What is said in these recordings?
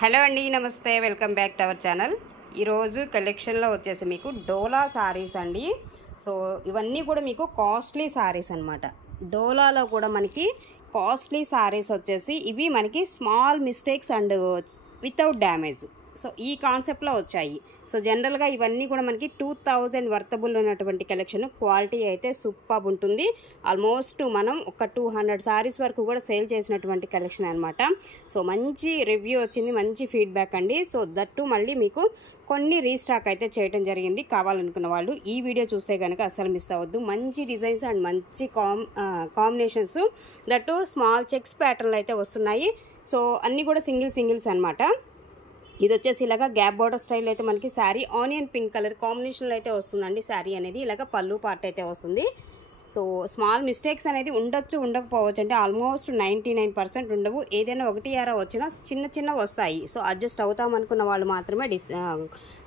Hello అండి, నమస్తే. Welcome back to our channel. ఈరోజు కలెక్షన్లో వచ్చేసి మీకు డోలా సారీస్ అండి. సో ఇవన్నీ కూడా మీకు కాస్ట్లీ సారీస్ అనమాట. డోలాలో కూడా మనకి కాస్ట్లీ సారీస్ వచ్చేసి ఇవి మనకి small mistakes and without damage. So ఈ కాన్సెప్ట్లో వచ్చాయి. సో జనరల్గా ఇవన్నీ కూడా మనకి 2000 వర్తబుల్ ఉన్నటువంటి కలెక్షన్. క్వాలిటీ అయితే సూపర్ ఉంటుంది. ఆల్మోస్ట్ మనం ఒక 200 సారీస్ వరకు కూడా సేల్ చేసినటువంటి కలెక్షన్ అనమాట. సో మంచి రివ్యూ వచ్చింది, మంచి ఫీడ్బ్యాక్ అండి. సో దట్టు మళ్ళీ మీకు కొన్ని రీస్టాక్ అయితే చేయడం జరిగింది. కావాలనుకున్న వాళ్ళు ఈ వీడియో చూస్తే కనుక అసలు మిస్ అవ్వద్దు. మంచి డిజైన్స్ అండ్ మంచి కాంబినేషన్స్, దట్టు స్మాల్ చెక్స్ ప్యాటర్న్లు అయితే వస్తున్నాయి. సో అన్నీ కూడా సింగిల్స్ అనమాట. ఇది వచ్చేసి ఇలాగా గ్యాప్ బార్డర్ స్టైల్ అయితే మనకి శారీ ఆనియన్ పింక్ కలర్ కాంబినేషన్లో అయితే వస్తుందండి. శారీ అనేది ఇలాగ పళ్ళు పార్ట్ అయితే వస్తుంది. సో స్మాల్ మిస్టేక్స్ అనేది ఉండొచ్చు, ఉండకపోవచ్చు. అంటే ఆల్మోస్ట్ 99% ఉండవు. ఏదైనా 1-6 వచ్చినా చిన్న వస్తాయి. సో అడ్జస్ట్ అవుతాం అనుకున్న వాళ్ళు మాత్రమే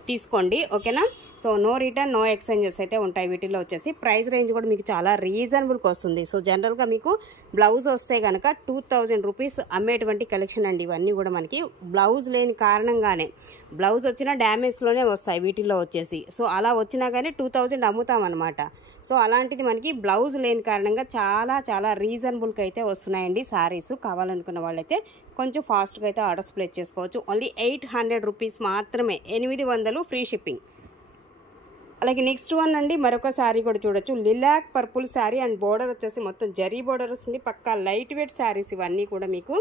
తీసుకోండి, ఓకేనా. So no return, no exchanges అయితే ఉంటాయి వీటిలో వచ్చేసి. ప్రైస్ రేంజ్ కూడా మీకు చాలా రీజనబుల్కి వస్తుంది. సో జనరల్గా మీకు బ్లౌజ్ వస్తే కనుక 2000 రూపీస్ అమ్మేటువంటి కలెక్షన్ అండి. ఇవన్నీ కూడా మనకి బ్లౌజ్ లేని కారణంగానే, బ్లౌజ్ వచ్చినా డ్యామేజ్లోనే వస్తాయి వీటిల్లో వచ్చేసి. సో అలా వచ్చినా కానీ 2000 అమ్ముతామన్నమాట. సో అలాంటిది మనకి బ్లౌజ్ లేని కారణంగా చాలా రీజనబుల్కి అయితే వస్తున్నాయండి సారీస్. కావాలనుకున్న వాళ్ళైతే కొంచెం ఫాస్ట్గా అయితే ఆర్డర్స్ ప్లేస్ చేసుకోవచ్చు. ఓన్లీ 800 రూపీస్ మాత్రమే, 800 ఫ్రీ షిప్పింగ్. అలాగే నెక్స్ట్ వన్ అండి, మరొక శారీ కూడా చూడొచ్చు. Lilac purple sari and border వచ్చేసి మొత్తం జరీ బోర్డర్ వస్తుంది. పక్కా లైట్ వెయిట్ శారీస్ ఇవన్నీ కూడా మీకు.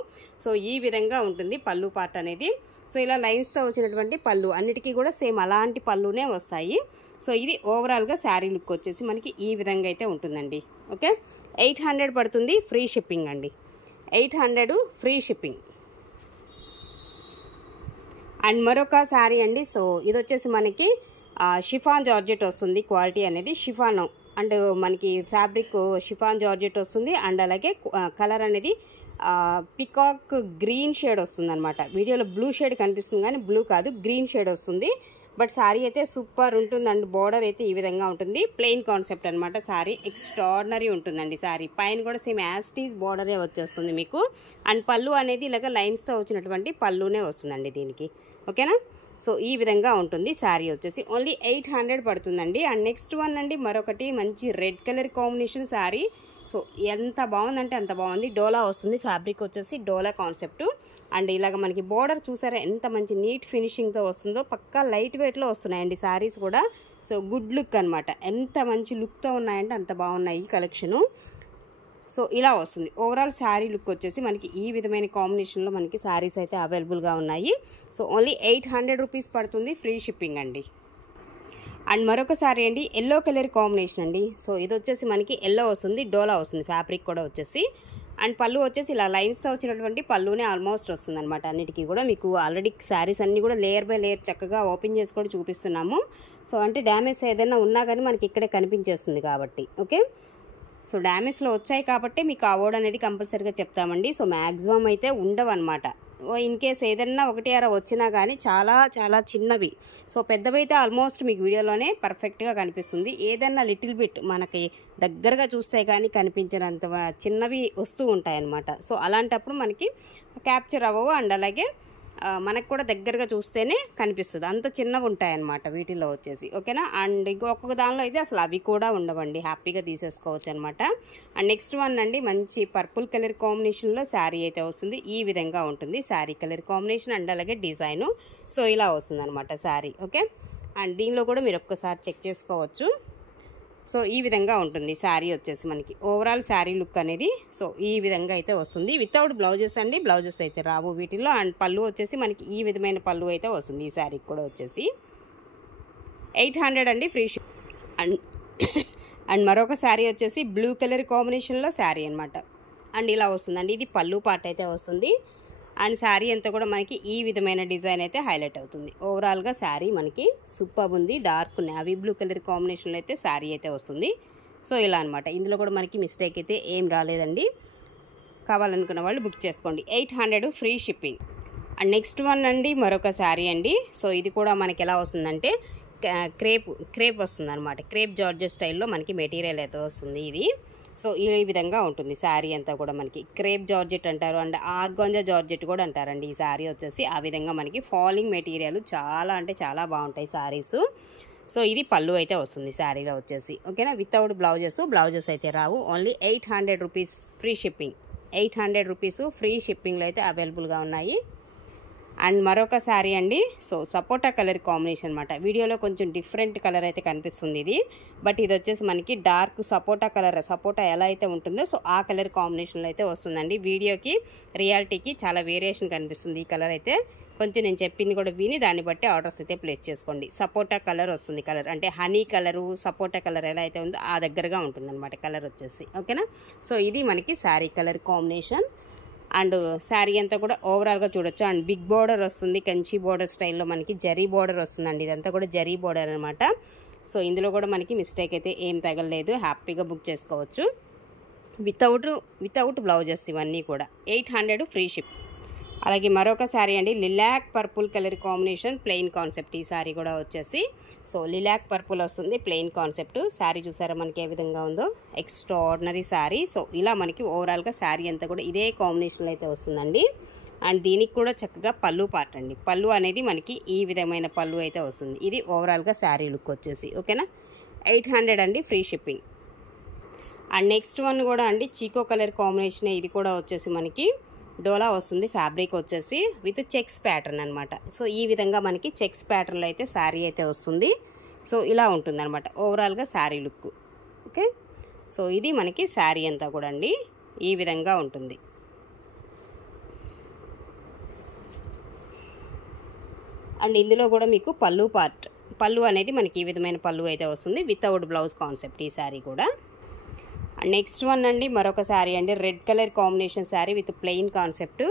సో ఈ విధంగా ఉంటుంది పళ్ళు పార్ట్ అనేది. సో ఇలా లైన్స్తో వచ్చినటువంటి పళ్ళు, అన్నిటికీ కూడా సేమ్ అలాంటి పళ్ళునే వస్తాయి. సో ఇది ఓవరాల్గా శారీ లుక్ వచ్చేసి మనకి ఈ విధంగా అయితే ఉంటుందండి. ఓకే, 800 పడుతుంది, ఫ్రీ షిప్పింగ్ అండి. 800 ఫ్రీ షిప్పింగ్. అండ్ మరొక శారీ అండి. సో ఇది వచ్చేసి మనకి షిఫాన్ జార్జెట్ వస్తుంది. క్వాలిటీ అనేది షిఫాన్ అండ్ మనకి ఫ్యాబ్రిక్ షిఫాన్ జార్జెట్ వస్తుంది. అండ్ అలాగే కలర్ అనేది పికాక్ గ్రీన్ షేడ్ వస్తుంది అనమాట. వీడియోలో బ్లూ షేడ్ కనిపిస్తుంది కానీ బ్లూ కాదు, గ్రీన్ షేడ్ వస్తుంది. బట్ శారీ అయితే సూపర్ ఉంటుంది. అండ్ బార్డర్ అయితే ఈ విధంగా ఉంటుంది. ప్లెయిన్ కాన్సెప్ట్ అనమాట. శారీ ఎక్స్ట్రాడినరీ ఉంటుందండి. శారీ పైన కూడా సేమ్ యాస్టీస్ బార్డరే వచ్చేస్తుంది మీకు. అండ్ పళ్ళు అనేది ఇలాగ లైన్స్తో వచ్చినటువంటి పళ్ళునే వస్తుందండి దీనికి, ఓకేనా. సో ఈ విధంగా ఉంటుంది శారీ వచ్చేసి. ఓన్లీ 800 పడుతుందండి. అండ్ నెక్స్ట్ వన్ అండి, మరొకటి మంచి red colour combination sari. So ఎంత బాగుందంటే అంత బాగుంది. డోలా వస్తుంది, ఫ్యాబ్రిక్ వచ్చేసి డోలా కాన్సెప్ట్. అండ్ ఇలాగ మనకి బోర్డర్ చూసారా ఎంత మంచి నీట్ ఫినిషింగ్తో వస్తుందో. పక్కా లైట్ వెయిట్లో వస్తున్నాయండి శారీస్ కూడా. సో గుడ్ లుక్ అనమాట. ఎంత మంచి లుక్తో ఉన్నాయంటే అంత బాగున్నాయి ఈ కలెక్షను. సో ఇలా వస్తుంది ఓవరాల్ శారీ లుక్ వచ్చేసి మనకి. ఈ విధమైన కాంబినేషన్లో మనకి శారీస్ అయితే అవైలబుల్గా ఉన్నాయి. సో ఓన్లీ 800 రూపీస్ పడుతుంది, ఫ్రీ షిప్పింగ్ అండి. అండ్ మరొక శారీ అండి, ఎల్లో కలర్ కాంబినేషన్ అండి. సో ఇది వచ్చేసి మనకి ఎల్లో వస్తుంది, డోలా వస్తుంది, ఫ్యాబ్రిక్ కూడా వచ్చేసి. అండ్ పళ్ళు వచ్చేసి ఇలా లైన్స్తో వచ్చినటువంటి పళ్ళునే ఆల్మోస్ట్ వస్తుంది అనమాట. అన్నిటికీ కూడా మీకు ఆల్రెడీ శారీస్ అన్నీ కూడా లేయర్ బై లేయర్ చక్కగా ఓపెన్ చేసి కూడా చూపిస్తున్నాము. సో అంటే డ్యామేజ్ ఏదైనా ఉన్నా కానీ మనకి ఇక్కడే కనిపించేస్తుంది కాబట్టి, ఓకే. సో డ్యామేజ్లో వచ్చాయి కాబట్టి మీకు అవార్డ్ అనేది కంపల్సరీగా చెప్తామండి. సో మ్యాక్సిమం అయితే ఉండవు అనమాట. ఇన్ కేస్ ఏదన్నా 1-6 వచ్చినా కానీ చాలా చిన్నవి. సో పెద్దవి అయితే ఆల్మోస్ట్ మీకు వీడియోలోనే పర్ఫెక్ట్గా కనిపిస్తుంది. ఏదన్నా లిటిల్ బిట్ మనకి దగ్గరగా చూస్తే కానీ కనిపించినంత చిన్నవి వస్తూ ఉంటాయి అన్నమాట. సో అలాంటప్పుడు మనకి క్యాప్చర్ అవ్వవు. అండ్ అలాగే మనకు కూడా దగ్గరగా చూస్తేనే కనిపిస్తుంది. అంత చిన్నవి ఉంటాయన్నమాట వీటిల్లో వచ్చేసి, ఓకేనా. అండ్ ఇంకొక దానిలో అయితే అసలు అవి కూడా ఉండవండి, హ్యాపీగా తీసేసుకోవచ్చు అనమాట. అండ్ నెక్స్ట్ వన్ అండి, మంచి పర్పుల్ కలర్ కాంబినేషన్లో శారీ అయితే వస్తుంది. ఈ విధంగా ఉంటుంది శారీ కలర్ కాంబినేషన్ అండ్ అలాగే డిజైను. సో ఇలా వస్తుంది అనమాట శారీ, ఓకే. అండ్ దీనిలో కూడా మీరు ఒక్కసారి చెక్ చేసుకోవచ్చు. సో ఈ విధంగా ఉంటుంది శారీ వచ్చేసి మనకి ఓవరాల్ శారీ లుక్ అనేది. సో ఈ విధంగా అయితే వస్తుంది వితౌట్ బ్లౌజెస్ అండి. బ్లౌజెస్ అయితే రావు వీటిల్లో. అండ్ పళ్ళు వచ్చేసి మనకి ఈ విధమైన పళ్ళు అయితే వస్తుంది ఈ శారీకి కూడా వచ్చేసి. 800 అండి, ఫ్రీ షిప్. అండ్ మరొక శారీ వచ్చేసి బ్లూ కలర్ కాంబినేషన్లో శారీ అనమాట. అండ్ ఇలా వస్తుందండి. ఇది పళ్ళు పార్ట్ అయితే వస్తుంది. అండ్ శారీ అంతా కూడా మనకి ఈ విధమైన డిజైన్ అయితే హైలైట్ అవుతుంది. ఓవరాల్గా శారీ మనకి సూపర్ ఉంది. డార్క్ నేవీ బ్లూ కలర్ కాంబినేషన్లో అయితే శారీ అయితే వస్తుంది. సో ఇలా అనమాట. ఇందులో కూడా మనకి మిస్టేక్ అయితే ఏం రాలేదండి. కావాలనుకున్న వాళ్ళు బుక్ చేసుకోండి. 800 free shipping. And next one అండి, మరొక శారీ అండి. సో ఇది కూడా మనకి ఎలా వస్తుందంటే క్రేప్ వస్తుంది అనమాట. క్రేప్ జార్జెట్ స్టైల్లో మనకి మెటీరియల్ అయితే వస్తుంది ఇది. సో ఈ విధంగా ఉంటుంది శారీ అంతా కూడా మనకి క్రేప్ జార్జెట్ అంటారు అండ్ ఆర్గాంజా జార్జెట్ కూడా అంటారండి ఈ శారీ వచ్చేసి. ఆ విధంగా మనకి ఫాలింగ్ మెటీరియల్ చాలా అంటే చాలా బాగుంటాయి శారీస్. సో ఇది పళ్ళు అయితే వస్తుంది శారీలో వచ్చేసి. ఓకేనా, వితౌట్ బ్లౌజెస్ అయితే రావు. Only 800 rupees free shipping. 800 rupees free షిప్పింగ్లో అయితే అవైలబుల్గా ఉన్నాయి. అండ్ మరొక శారీ అండి. సో సపోటా కలర్ కాంబినేషన్ అనమాట. వీడియోలో కొంచెం డిఫరెంట్ కలర్ అయితే కనిపిస్తుంది ఇది, బట్ ఇది వచ్చేసి మనకి డార్క్ సపోటా కలర్, సపోటా ఎలా అయితే ఉంటుందో సో ఆ కలర్ కాంబినేషన్లో అయితే వస్తుందండి. వీడియోకి రియాలిటీకి చాలా వేరియేషన్ కనిపిస్తుంది ఈ కలర్ అయితే. కొంచెం నేను చెప్పింది కూడా విని దాన్ని బట్టి ఆర్డర్స్ అయితే ప్లేస్ చేసుకోండి. సపోటా కలర్ వస్తుంది. కలర్ అంటే హనీ కలరు సపోటా కలర్ ఎలా అయితే ఉందో ఆ దగ్గరగా ఉంటుంది అనమాట కలర్ వచ్చేసి. ఓకేనా, సో ఇది మనకి sari colour combination. And sari అంతా కూడా ఓవరాల్గా చూడొచ్చు. అండ్ బిగ్ బోర్డర్ వస్తుంది, కంచి బోర్డర్ స్టైల్లో మనకి జరీ బోర్డర్ వస్తుందండి. ఇదంతా కూడా జరీ బోర్డర్ అనమాట. సో ఇందులో కూడా మనకి మిస్టేక్ అయితే ఏం తగలలేదు, హ్యాపీగా బుక్ చేసుకోవచ్చు. వితౌట్ బ్లౌజెస్ ఇవన్నీ కూడా 800 ఫ్రీ షిప్. అలాగే మరొక శారీ అండి, lilac purple colour combination plain concept. ఈ శారీ కూడా వచ్చేసి సో లిలాక్ పర్పుల్ వస్తుంది, ప్లెయిన్ కాన్సెప్ట్. శారీ చూసారా మనకి ఏ విధంగా ఉందో, ఎక్స్ట్రాడినరీ శారీ. సో ఇలా మనకి ఓవరాల్గా శారీ అంతా కూడా ఇదే కాంబినేషన్లో అయితే వస్తుందండి. అండ్ దీనికి కూడా చక్కగా పళ్ళు పార్ట్ అండి. పళ్ళు అనేది మనకి ఈ విధమైన పళ్ళు అయితే వస్తుంది. ఇది ఓవరాల్గా శారీ లుక్ వచ్చేసి. ఓకేనా, 800 అండి free shipping. And next one కూడా అండి చీకో కలర్ కాంబినేషన్. ఇది కూడా వచ్చేసి మనకి డోలా వస్తుంది. ఫ్యాబ్రిక్ వచ్చేసి విత్ చెక్స్ ప్యాటర్న్ అనమాట. సో ఈ విధంగా మనకి చెక్స్ ప్యాటర్న్లో అయితే శారీ అయితే వస్తుంది. సో ఇలా ఉంటుంది అనమాట ఓవరాల్గా శారీ లుక్. ఓకే, సో ఇది మనకి శారీ అంతా కూడా అండి ఈ విధంగా ఉంటుంది. అండ్ ఇందులో కూడా మీకు పళ్ళు అనేది మనకి ఈ విధమైన పళ్ళు అయితే వస్తుంది, వితౌట్ బ్లౌజ్ కాన్సెప్ట్ ఈ శారీ కూడా. అండ్ నెక్స్ట్ వన్ అండి మరొక శారీ అండి, red colour combination sari with plain concept.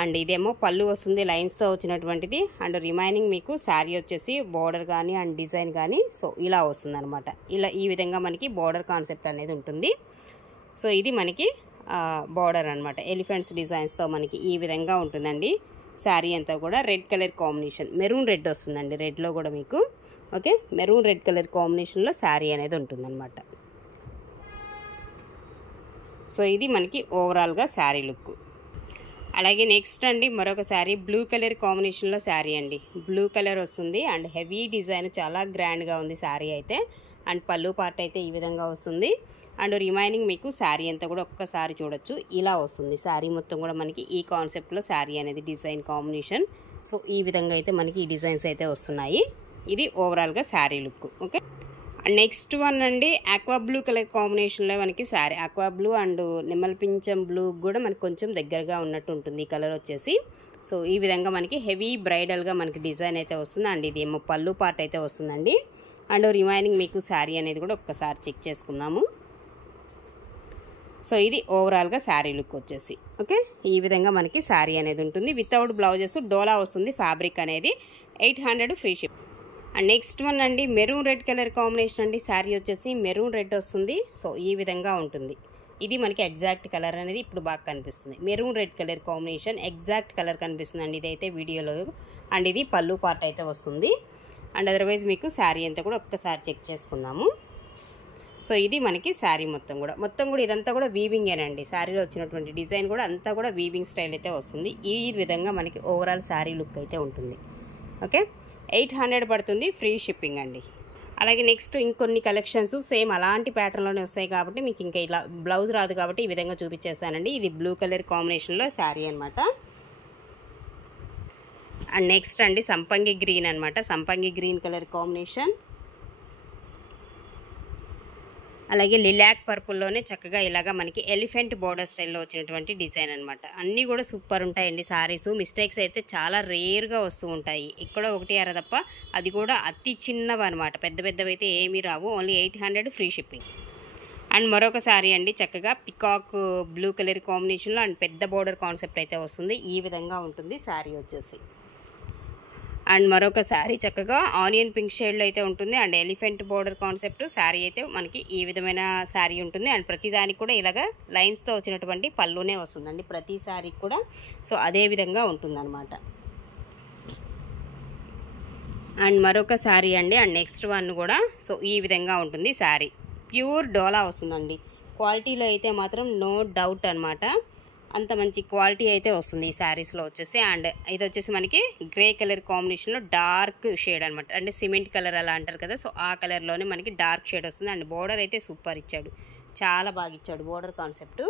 And ఇదేమో పళ్ళు వస్తుంది లైన్స్తో వచ్చినటువంటిది. అండ్ రిమైనింగ్ మీకు శారీ వచ్చేసి బోర్డర్ కానీ అండ్ డిజైన్ కానీ సో ఇలా వస్తుంది అనమాట. ఇలా ఈ విధంగా మనకి బోర్డర్ కాన్సెప్ట్ అనేది ఉంటుంది. సో ఇది మనకి బోర్డర్ అనమాట, ఎలిఫెంట్స్ డిజైన్స్తో మనకి ఈ విధంగా ఉంటుందండి శారీ అంతా కూడా. Red colour combination, maroon red వస్తుందండి రెడ్లో కూడా మీకు. ఓకే, మెరూన్ రెడ్ కలర్ కాంబినేషన్లో శారీ అనేది ఉంటుందన్నమాట. సో ఇది మనకి ఓవరాల్గా శారీ లుక్. అలాగే నెక్స్ట్ అండి మరొక శారీ బ్లూ కలర్ కాంబినేషన్లో శారీ అండి. బ్లూ కలర్ వస్తుంది అండ్ హెవీ డిజైన్, చాలా గ్రాండ్గా ఉంది శారీ అయితే. అండ్ పళ్ళు పార్ట్ అయితే ఈ విధంగా వస్తుంది. అండ్ రిమైనింగ్ మీకు శారీ అంతా కూడా ఒక్కసారి చూడొచ్చు, ఇలా వస్తుంది శారీ మొత్తం కూడా మనకి ఈ కాన్సెప్ట్లో శారీ అనేది డిజైన్ కాంబినేషన్. సో ఈ విధంగా అయితే మనకి ఈ డిజైన్స్ అయితే వస్తున్నాయి. ఇది ఓవరాల్గా sari look. Okay, and next one అండి ఆక్వా బ్లూ కలర్ కాంబినేషన్లో మనకి శారీ. ఆక్వా బ్లూ అండ్ నిమ్మల పింఛం బ్లూ కూడా మనకి కొంచెం దగ్గరగా ఉన్నట్టు ఉంటుంది ఈ కలర్ వచ్చేసి. సో ఈ విధంగా మనకి హెవీ బ్రైడల్గా మనకి డిజైన్ అయితే వస్తుంది. అండ్ ఇది ఏమో పళ్ళు పార్ట్ అయితే వస్తుందండి. అండ్ రిమైనింగ్ మీకు శారీ అనేది కూడా ఒక్కసారి చెక్ చేసుకుందాము. సో ఇది ఓవరాల్గా శారీ లుక్ వచ్చేసి. ఓకే, ఈ విధంగా మనకి శారీ అనేది ఉంటుంది, వితౌట్ బ్లౌజెస్. డోలా వస్తుంది ఫ్యాబ్రిక్ అనేది. 800 free ship. And next one అండి మెరూన్ రెడ్ కలర్ కాంబినేషన్ అండి. శారీ వచ్చేసి మెరూన్ రెడ్ వస్తుంది. సో ఈ విధంగా ఉంటుంది. ఇది మనకి ఎగ్జాక్ట్ కలర్ అనేది ఇప్పుడు బాగా కనిపిస్తుంది. Maroon red colour combination exact colour కనిపిస్తుంది అండి ఇదైతే వీడియోలో. అండ్ ఇది పళ్ళు పార్ట్ అయితే వస్తుంది. అండ్ అదర్వైజ్ మీకు శారీ అంతా కూడా ఒక్కసారి చెక్ చేసుకుందాము. సో ఇది మనకి శారీ మొత్తం కూడా ఇదంతా కూడా వీవింగేనండి. శారీలో వచ్చినటువంటి డిజైన్ కూడా అంతా కూడా వీవింగ్ స్టైల్ అయితే వస్తుంది. ఈ విధంగా మనకి ఓవరాల్ శారీ లుక్ అయితే ఉంటుంది. ఓకే, 800 పడుతుంది, ఫ్రీ షిప్పింగ్ అండి. అలాగే నెక్స్ట్ ఇంకొన్ని కలెక్షన్స్ సేమ్ అలాంటి ప్యాటర్న్లోనే వస్తాయి కాబట్టి మీకు ఇంకా ఇలా బ్లౌజ్ రాదు కాబట్టి ఈ విధంగా చూపించేస్తానండి. ఇది బ్లూ కలర్ కాంబినేషన్లో శారీ అనమాట. అండ్ నెక్స్ట్ అండి సంపంగి గ్రీన్ అనమాట. సంపంగి గ్రీన్ కలర్ కాంబినేషన్. అలాగే లిలాక్ పర్పుల్లోనే చక్కగా ఇలాగా మనకి ఎలిఫెంట్ బోర్డర్ స్టైల్లో వచ్చినటువంటి డిజైన్ అనమాట. అన్నీ కూడా సూపర్ ఉంటాయండి శారీస్. మిస్టేక్స్ అయితే చాలా రేర్గా వస్తూ ఉంటాయి, ఇక్కడ ఒకటి అర తప్ప, అది కూడా అతి చిన్నవి అనమాట. పెద్ద పెద్దవి అయితే ఏమీ రావు. Only 800 free shipping. అండ్ మరొక శారీ అండి చక్కగా పికాక్ బ్లూ కలర్ కాంబినేషన్లో అండ్ పెద్ద బోర్డర్ కాన్సెప్ట్ అయితే వస్తుంది. ఈ విధంగా ఉంటుంది శారీ వచ్చేసి. అండ్ మరొక శారీ చక్కగా ఆనియన్ పింక్ షేడ్లో అయితే ఉంటుంది. And elephant border concept sari అయితే మనకి ఈ విధమైన శారీ ఉంటుంది. అండ్ ప్రతి దానికి కూడా ఇలాగ లైన్స్తో వచ్చినటువంటి పళ్ళునే వస్తుందండి ప్రతి శారీకి కూడా. సో అదే విధంగా ఉంటుందన్నమాట. అండ్ మరొక శారీ అండి. అండ్ నెక్స్ట్ వన్ కూడా సో ఈ విధంగా ఉంటుంది శారీ. ప్యూర్ డోలా వస్తుందండి. క్వాలిటీలో అయితే మాత్రం నో డౌట్ అనమాట. అంత మంచి క్వాలిటీ అయితే వస్తుంది ఈ శారీస్లో వచ్చేసి. అండ్ ఇది వచ్చేసి మనకి గ్రే కలర్ కాంబినేషన్లో డార్క్ షేడ్ అనమాట, అంటే సిమెంట్ కలర్ అలా అంటారు కదా, సో ఆ కలర్లోనే మనకి డార్క్ షేడ్ వస్తుంది. అండ్ బోర్డర్ అయితే సూపర్ ఇచ్చాడు, చాలా బాగా ఇచ్చాడు బోర్డర్ కాన్సెప్ట్.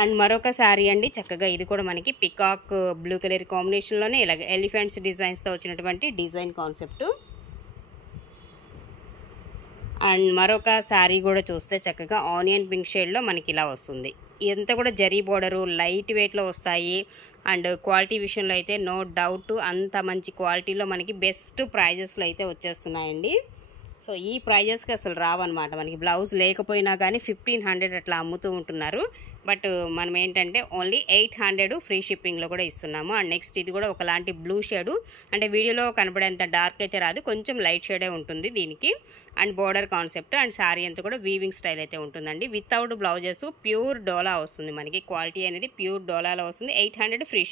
అండ్ మరొక శారీ అండి, చక్కగా ఇది కూడా మనకి పికాక్ బ్లూ కలర్ కాంబినేషన్లోనే ఇలాగ ఎలిఫెంట్స్ డిజైన్స్తో వచ్చినటువంటి డిజైన్ కాన్సెప్ట్. అండ్ మరొక శారీ కూడా చూస్తే చక్కగా ఆనియన్ పింక్ షేడ్లో మనకి ఇలా వస్తుంది. ఇదంతా కూడా జరీ బోర్డరు, లైట్ వెయిట్లో వస్తాయి. అండ్ క్వాలిటీ విషయంలో అయితే నో డౌట్ అంత మంచి క్వాలిటీలో మనకి బెస్ట్ ప్రైజెస్లో అయితే వచ్చేస్తున్నాయండి. సో ఈ ప్రైజెస్కి అసలు రావన్నమాట. మనకి బ్లౌజ్ లేకపోయినా కానీ 1500 అట్లా అమ్ముతూ ఉంటున్నారు. బట్ మనం ఏంటంటే ఓన్లీ 800 ఫ్రీ షిప్పింగ్లో కూడా ఇస్తున్నాము. అండ్ నెక్స్ట్ ఇది కూడా ఒకలాంటి బ్లూ షేడు, అంటే వీడియోలో కనపడేంత డార్క్ అయితే రాదు, కొంచెం లైట్ షేడే ఉంటుంది దీనికి. And border concept and sari అంతా కూడా వీవింగ్ స్టైల్ అయితే ఉంటుందండి. వితౌట్ బ్లౌజెస్ ప్యూర్ డోలా వస్తుంది మనకి. క్వాలిటీ అనేది ప్యూర్ డోలాలో వస్తుంది. 800 ఫ్రీ